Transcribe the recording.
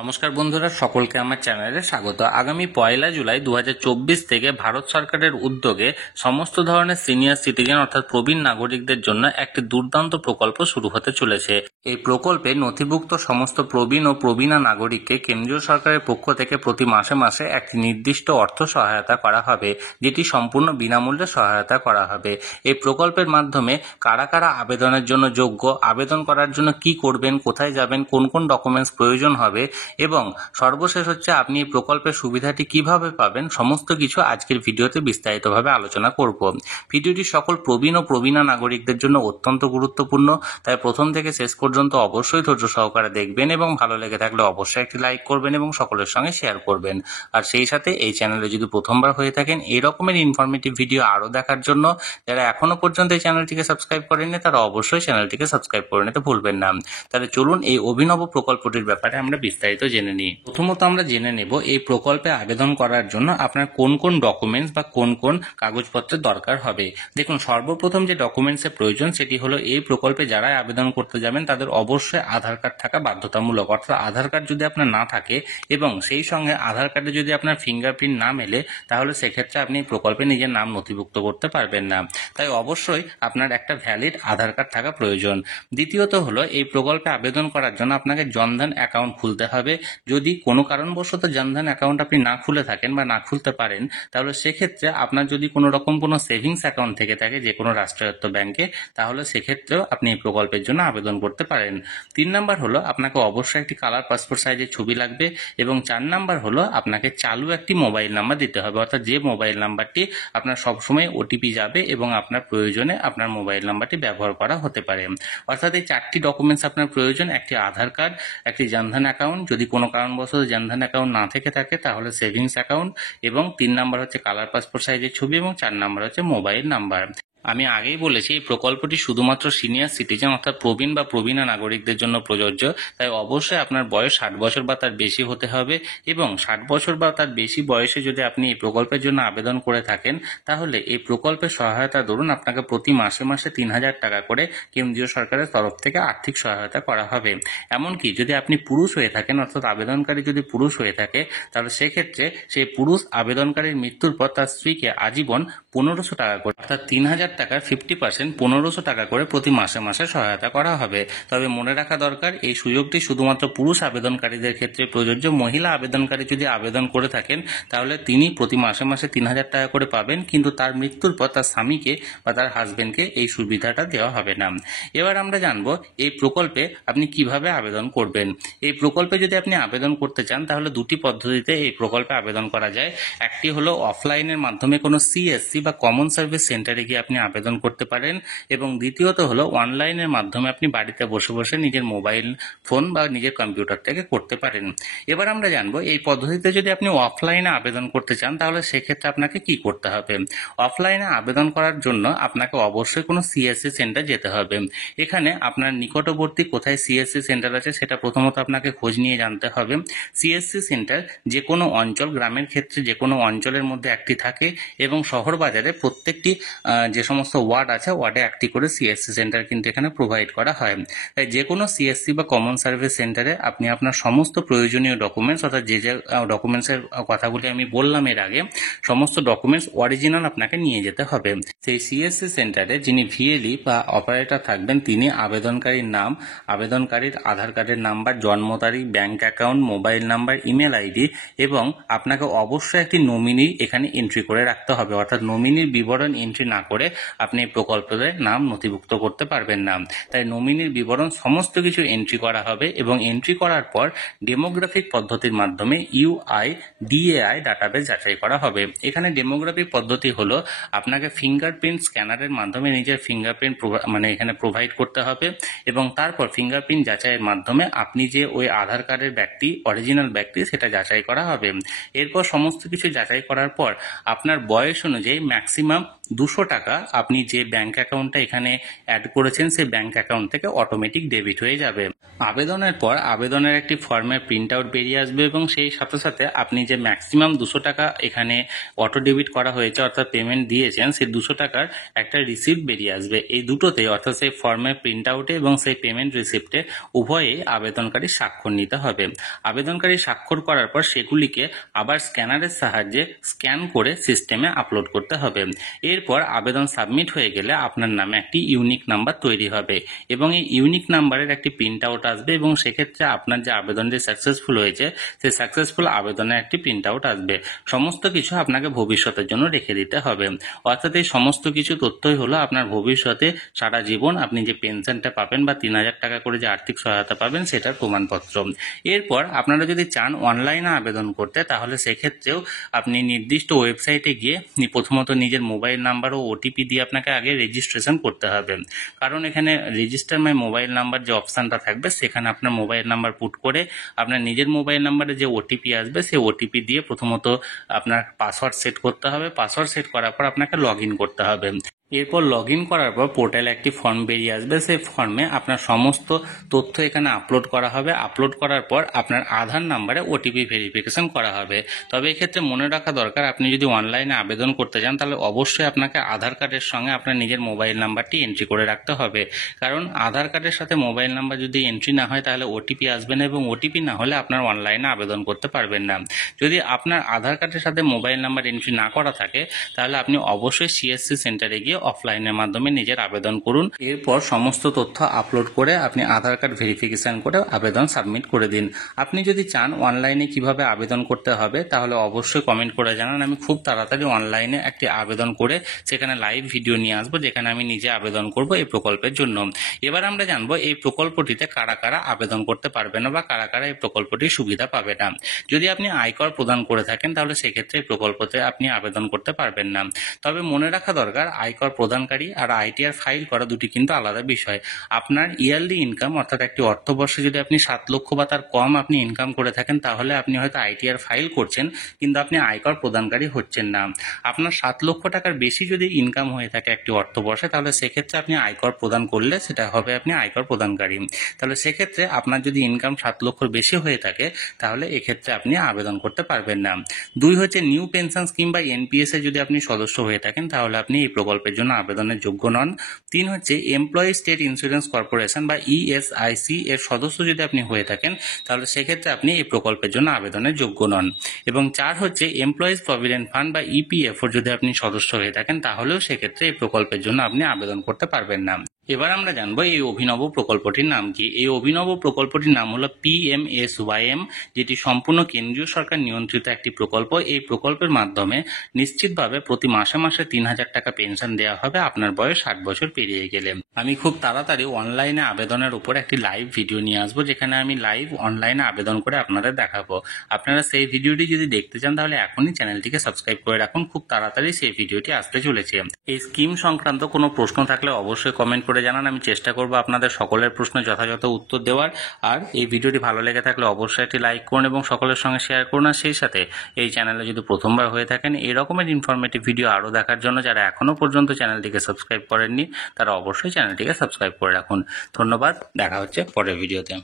নমস্কার বন্ধুরা, সকলকে আমার চ্যানেলে স্বাগত। আগামী 1 জুলাই 2024 থেকে ভারত সরকারের উদ্যোগে সমস্ত ধরনের সিনিয়র সিটিজেন অর্থাৎ প্রবীণ নাগরিকদের জন্য একটি দুর্দান্ত প্রকল্প শুরু হতে চলেছে। এই প্রকল্পে নথিভুক্ত সমস্ত প্রবীণ ও প্রবীণা নাগরিককে কেন্দ্রীয় সরকারের পক্ষ থেকে প্রতি মাসে মাসে একটি নির্দিষ্ট অর্থ সহায়তা করা হবে, যেটি সম্পূর্ণ বিনামূল্যে সহায়তা করা হবে। এই প্রকল্পের মাধ্যমে কারা কারা আবেদনের জন্য যোগ্য, আবেদন করার জন্য কি করবেন, কোথায় যাবেন, কোন কোন ডকুমেন্টস প্রয়োজন হবে এবং সর্বশেষ হচ্ছে আপনি এই প্রকল্পের সুবিধাটি কিভাবে পাবেন, সমস্ত কিছু আজকের ভিডিওতে বিস্তারিতভাবে আলোচনা করব। ভিডিওটি সকল প্রবীণ ও প্রবীণা নাগরিকদের জন্য অত্যন্ত গুরুত্বপূর্ণ, তাই প্রথম থেকে শেষ পর্যন্ত অবশ্যই ধৈর্য সহকারে দেখবেন এবং ভালো লেগে থাকলে অবশ্যই একটি লাইক করবেন এবং সকলের সঙ্গে শেয়ার করবেন। আর সেই সাথে এই চ্যানেলে যদি প্রথমবার হয়ে থাকেন এই রকমের ইনফরমেটিভ ভিডিও আরও দেখার জন্য যারা এখনো পর্যন্ত এই চ্যানেলটিকে সাবস্ক্রাইব করেননি তারা অবশ্যই চ্যানেলটিকে সাবস্ক্রাইব করে নিতে ভুলবেন না। তাহলে চলুন এই অভিনব প্রকল্পটির ব্যাপারে আমরা বিস্তারিত জেনে নিই। প্রথমত আমরা জেনে নেব এই প্রকল্পে আবেদন করার জন্য আপনার কোন কোন ডকুমেন্টস বা কোন কোন কাগজপত্রের দরকার হবে। দেখুন, সর্বপ্রথম যে ডকুমেন্টসের প্রয়োজন সেটি হলো এই প্রকল্পে যারা আবেদন করতে যাবেন তাদের অবশ্যই আধার কার্ড থাকা বাধ্যতামূলক। অর্থাৎ আধার কার্ড যদি আপনার না থাকে এবং সেই সঙ্গে আধার কার্ডে যদি আপনার ফিঙ্গারপ্রিন্ট না মেলে তাহলে সেক্ষেত্রে আপনি এই প্রকল্পে নিজের নাম নথিভুক্ত করতে পারবেন না। তাই অবশ্যই আপনার একটা ভ্যালিড আধার কার্ড থাকা প্রয়োজন। দ্বিতীয়ত হলো এই প্রকল্পে আবেদন করার জন্য আপনাকে জনধন অ্যাকাউন্ট খুলতে হবে। যদি কোনো কারণবশত জনধন অ্যাকাউন্ট আপনি না খুলে থাকেন বা না খুলতে পারেন তাহলে সেক্ষেত্রে আপনার যদি কোনো রকম কোনো সেভিংস অ্যাকাউন্ট থেকে থাকে যে কোনো রাষ্ট্রায়ত্ত ব্যাংকে, তাহলে সেক্ষেত্রেও আপনি এই প্রকল্পের জন্য আবেদন করতে পারেন। 3 নাম্বার হলো আপনাকে অবশ্যই একটি কালার পাসপোর্ট সাইজের ছবি লাগবে এবং 4 নাম্বার হলো আপনাকে চালু একটি মোবাইল নাম্বার দিতে হবে, অর্থাৎ যে মোবাইল নাম্বারটি আপনার সবসময় ওটিপি যাবে এবং আপনার প্রয়োজনে আপনার মোবাইল নাম্বারটি ব্যবহার করা হতে পারে। অর্থাৎ এই 4টি ডকুমেন্টস আপনার প্রয়োজন: একটি আধার কার্ড, একটি জনধন অ্যাকাউন্ট, যদি কোনো কারণবশত জনধন অ্যাকাউন্ট না থেকে থাকে তাহলে সেভিংস অ্যাকাউন্ট, এবং 3 নাম্বার হচ্ছে কালার পাসপোর্ট সাইজের ছবি এবং 4 নাম্বার হচ্ছে মোবাইল নাম্বার। আমি আগেই বলেছি এই প্রকল্পটি শুধুমাত্র সিনিয়র সিটিজেন অর্থাৎ প্রবীণ বা প্রবীণা নাগরিকদের জন্য প্রযোজ্য। তাই অবশ্যই আপনার বয়স 60 বছর বা তার বেশি হতে হবে এবং 60 বছর বা তার বেশি বয়সে যদি আপনি এই প্রকল্পের জন্য আবেদন করে থাকেন তাহলে এই প্রকল্পের সহায়তা দরুন আপনাকে প্রতি মাসে মাসে 3000 টাকা করে কেন্দ্রীয় সরকারের তরফ থেকে আর্থিক সহায়তা করা হবে। এমনকি যদি আপনি পুরুষ হয়ে থাকেন অর্থাৎ আবেদনকারী যদি পুরুষ হয়ে থাকে তাহলে সেক্ষেত্রে সেই পুরুষ আবেদনকারীর মৃত্যুর পর তার স্ত্রীকে আজীবন 1500 টাকা করে অর্থাৎ 3000 টাকার 50% 1500 টাকা করে প্রতি মাসে মাসে সহায়তা করা হবে। তবে মনে রাখা দরকার এই সুযোগটি শুধুমাত্র পুরুষ আবেদনকারীদের ক্ষেত্রে প্রযোজ্য। মহিলা আবেদনকারী যদি আবেদন করে থাকেন তাহলে তিনি প্রতি মাসে মাসে 3000 টাকা করে পাবেন, কিন্তু তার মৃত্যুর পর তার স্বামীকে বা তার হাজবেন্ডকে এই সুবিধাটা দেওয়া হবে না। এবার আমরা জানবো এই প্রকল্পে আপনি কিভাবে আবেদন করবেন। এই প্রকল্পে যদি আপনি আবেদন করতে চান তাহলে দুটি পদ্ধতিতে এই প্রকল্পে আবেদন করা যায়। একটি হলো অফলাইনের মাধ্যমে কোনো সিএসসি বা কমন সার্ভিস সেন্টারে গিয়ে আপনি আবেদন করতে পারেন এবং দ্বিতীয়ত হলো অনলাইনের মাধ্যমে আপনি বাড়িতে বসে বসে নিজের মোবাইল ফোন বা নিজের কম্পিউটার থেকে করতে পারেন। এবার আমরা জানবো এই পদ্ধতিতে যদি আপনি অফলাইনে আবেদন করতে চান তাহলে সেক্ষেত্রে আপনাকে কি করতে হবে। অফলাইনে আবেদন করার জন্য আপনাকে অবশ্যই কোনো সিএসসি সেন্টার যেতে হবে। এখানে আপনার নিকটবর্তী কোথায় সিএসসি সেন্টার আছে সেটা প্রথমত আপনাকে খোঁজ নিয়ে জানতে হবে। সিএসসি সেন্টার যে কোনো অঞ্চল, গ্রামের ক্ষেত্রে যে কোনো অঞ্চলের মধ্যে একটি থাকে এবং শহর বাজারে প্রত্যেকটি যে সমস্ত ওয়ার্ড আছে ওয়ার্ডে একটি করে সিএসসি সেন্টার কিন্তু এখানে প্রোভাইড করা হয়। তাই যে কোনো সিএসসি বা কমন সার্ভিস সেন্টারে আপনি আপনার সমস্ত প্রয়োজনীয় ডকুমেন্টস অর্থাৎ যে যে ডকুমেন্টসের কথাগুলি আমি বললাম এর আগে, সমস্ত ডকুমেন্টস অরিজিনাল আপনাকে নিয়ে যেতে হবে। সেই সিএসসি সেন্টারে যিনি ভিএলই বা অপারেটর থাকবেন তিনি আবেদনকারীর নাম, আবেদনকারীর আধার কার্ডের নাম্বার, জন্ম তারিখ, bank account, mobile number, email ID এবং আপনাকে অবশ্যই একটি নমিনি এখানে এন্ট্রি করে রাখতে হবে। অর্থাৎ নমিনির বিবরণ এন্ট্রি না করে আপনি এই প্রকল্পের নাম নথিভুক্ত করতে পারবেন না। তাই নমিনির বিবরণ সমস্ত কিছু এন্ট্রি করা হবে এবং এন্ট্রি করার পর ডেমোগ্রাফিক পদ্ধতির মাধ্যমে UIDAI ডাটাবেস যাচাই করা হবে। এখানে ডেমোগ্রাফিক পদ্ধতি হলো আপনাকে ফিঙ্গারপ্রিন্ট স্ক্যানারের মাধ্যমে নিজের ফিঙ্গারপ্রিন্ট এখানে প্রোভাইড করতে হবে এবং তারপর ফিঙ্গারপ্রিন্ট যাচাইয়ের মাধ্যমে আপনি যে ওই আধার কার্ডের ব্যক্তি, অরিজিনাল ব্যক্তি, সেটা যাচাই করা হবে। এরপর সমস্ত কিছু যাচাই করার পর আপনার বয়স অনুযায়ী ম্যাক্সিমাম 200 টাকা আপনি যে ব্যাংক অ্যাকাউন্টটা এখানে অ্যাড করেছেন সেই ব্যাংক অ্যাকাউন্ট থেকে অটোমেটিক ডেবিট হয়ে যাবে। আবেদনের পর আবেদনের একটি ফর্মের প্রিন্ট আউট বেরিয়ে আসবে এবং সেই সাথে সাথে আপনি যে ম্যাক্সিমাম 200 টাকা এখানে অটো ডেবিট করা হয়েছে অর্থাৎ পেমেন্ট দিয়েছেন সেই 200 টাকার একটা রিসিপ্ট বেরিয়ে আসবে। এই দুটোতে অর্থাৎ সেই ফর্মের প্রিন্ট আউটে এবং সেই পেমেন্ট রিসিপ্টে উভয়েই আবেদনকারী স্বাক্ষর নিতে হবে। আবেদনকারী স্বাক্ষর করার পর সেগুলিকে আবার স্ক্যানারের সাহায্যে স্ক্যান করে সিস্টেমে আপলোড করতে হবে। এরপর আবেদন সাবমিট হয়ে গেলে আপনার নামে একটি ইউনিক নাম্বার তৈরি হবে এবং এই ইউনিক নাম্বারের একটি প্রিন্ট আউট আসবে এবং সেক্ষেত্রে আপনার যে আবেদনটি সাকসেসফুল হয়েছে সেই সাকসেসফুল আবেদনের একটি প্রিন্ট আউট আসবে। সমস্ত কিছু আপনাকে ভবিষ্যতের জন্য রেখে দিতে হবে। অর্থাৎ এই সমস্ত কিছু তথ্যই হলো আপনার ভবিষ্যতে সারা জীবন আপনি যে পেনশনটা পাবেন বা 3000 টাকা করে যে আর্থিক সহায়তা পাবেন সেটার প্রমাণপত্র। এরপর আপনারা যদি চান অনলাইনে আবেদন করতে তাহলে সেক্ষেত্রেও আপনি নির্দিষ্ট ওয়েবসাইটে গিয়ে প্রথমত নিজের মোবাইল নাম্বার ও ওটিপি দিয়ে আপনাকে আগে রেজিস্ট্রেশন করতে হবে। কারণ এখানে রেজিস্টার মাই মোবাইল নাম্বার যে অপশানটা থাকবে সেখানে আপনার মোবাইল নাম্বার পুট করে আপনার নিজের মোবাইল নাম্বারে যে ওটিপি আসবে সেই ওটিপি দিয়ে প্রথমত আপনার পাসওয়ার্ড সেট করতে হবে। পাসওয়ার্ড সেট করার পর আপনাকে লগ ইন করতে হবে। এরপর লগ ইন করার পর পোর্টালে একটি ফর্ম বেরিয়ে আসবে। সেই ফর্মে আপনার সমস্ত তথ্য এখানে আপলোড করা হবে। আপলোড করার পর আপনার আধার নাম্বারে ওটিপি ভেরিফিকেশন করা হবে। তবে এক্ষেত্রে মনে রাখা দরকার আপনি যদি অনলাইনে আবেদন করতে চান তাহলে অবশ্যই আপনাকে আধার কার্ডের সঙ্গে আপনার নিজের মোবাইল নাম্বারটি এন্ট্রি করে রাখতে হবে। কারণ আধার কার্ডের সাথে মোবাইল নাম্বার যদি এন্ট্রি না হয় তাহলে ওটিপি আসবে না এবং ওটিপি না হলে আপনার অনলাইনে আবেদন করতে পারবেন না। যদি আপনার আধার কার্ডের সাথে মোবাইল নাম্বার এন্ট্রি না করা থাকে তাহলে আপনি অবশ্যই সিএসসি সেন্টারে গিয়ে অফলাইনের মাধ্যমে নিজের আবেদন করুন। এরপর সমস্ত তথ্য আপলোড করে আপনি আধার কার্ড ভেরিফিকেশন করে আবেদন সাবমিট করে দিন। আপনি যদি চান অনলাইনে কিভাবে আবেদন করতে হবে তাহলে অবশ্যই কমেন্ট করে জানান। আমি খুব তাড়াতাড়ি অনলাইনে একটি আবেদন করে সেখানে লাইভ ভিডিও নিয়ে আসবো যেখানে আমি নিজে আবেদন করব এই প্রকল্পের জন্য। এবার আমরা জানবো এই প্রকল্পটিতে কারা কারা আবেদন করতে পারবে না বা কারা কারা এই প্রকল্পটির সুবিধা পাবে না। যদি আপনি আয়কর প্রদান করে থাকেন তাহলে সেক্ষেত্রে এই প্রকল্পতে আপনি আবেদন করতে পারবেন না। তবে মনে রাখা দরকার আয়কর প্রদানকারী আর আইটিআর ফাইল করা দুটি কিন্তু আলাদা বিষয়। আপনার ইয়ারলি ইনকাম অর্থাৎ একটি অর্থবর্ষে যদি আপনি 7 লক্ষ বা তার কম আপনি ইনকাম করে থাকেন তাহলে আপনি হয়তো আইটিআর ফাইল করছেন কিন্তু আপনি আয়কর প্রদানকারী হচ্ছেন না। আপনার 7 লক্ষ টাকার বেশি যদি ইনকাম হয়ে থাকে একটি অর্থবর্ষে তাহলে সেক্ষেত্রে আপনি আয়কর প্রদান করলে সেটা হবে আপনি আয়কর প্রদানকারী। তাহলে সেক্ষেত্রে আপনার যদি ইনকাম 7 লক্ষর বেশি হয়ে থাকে তাহলে এক্ষেত্রে আপনি আবেদন করতে পারবেন না। 2 হচ্ছে নিউ পেনশন স্কিম বা এনপিএস এ যদি আপনি সদস্য হয়ে থাকেন তাহলে আপনি এই প্রকল্পের জন্য আবেদনের যোগ্য নন। 3 হচ্ছে এমপ্লয়ি স্টেট ইন্স্যুরেন্স কর্পোরেশন বা ইএসআইসি এর সদস্য যদি আপনি হয়ে থাকেন তাহলে সেক্ষেত্রে আপনি এই প্রকল্পের জন্য আবেদনের যোগ্য নন। এবং 4 হচ্ছে এমপ্লয়িজ প্রভিডেন্ট ফান্ড বা ইপিএফও যদি আপনি সদস্য হয়ে থাকেন তাহলেও সেক্ষেত্রে এই প্রকল্পের জন্য আপনি আবেদন করতে পারবেন না। এবার আমরা জানবো এই অভিনব প্রকল্পটির নাম কি। এই অভিনব প্রকল্পটির নাম হলো পিএমএসওয়াইএম, যেটি সম্পূর্ণ কেন্দ্রীয় সরকার নিয়ন্ত্রিত একটি প্রকল্প। এই প্রকল্পের মাধ্যমে নিশ্চিতভাবে প্রতি মাসে মাসে 3000 টাকা পেনশন দেওয়া হবে আপনার বয়স 60 বছর পেরিয়ে গেলে। আমি খুব তাড়াতাড়ি অনলাইনে আবেদনের উপর একটি লাইভ ভিডিও নিয়ে আসবো যেখানে আমি লাইভ অনলাইনে আবেদন করে আপনাদের দেখাবো। আপনারা সেই ভিডিওটি যদি দেখতে চান তাহলে এখনই চ্যানেলটিকে সাবস্ক্রাইব করে রাখুন। খুব তাড়াতাড়ি সেই ভিডিওটি আসতে চলেছে। এই স্কিম সংক্রান্ত কোনো প্রশ্ন থাকলে অবশ্যই কমেন্ট করে জানান। আমি চেষ্টা করব আপনাদের সকলের প্রশ্নের যথাযথ উত্তর দেওয়ার। আর এই ভিডিওটি ভালো লেগে থাকলে অবশ্যই একটি লাইক করুন এবং সকলের সঙ্গে শেয়ার করুন। আর সেই সাথে এই চ্যানেলে যদি প্রথমবার হয়ে থাকেন এই রকমের ইনফরমেটিভ ভিডিও আরও দেখার জন্য যারা এখনও পর্যন্ত চ্যানেলটিকে সাবস্ক্রাইব করেননি তারা অবশ্যই চ্যানেলটিকে সাবস্ক্রাইব করে রাখুন। ধন্যবাদ, দেখা হচ্ছে পরের ভিডিওতে।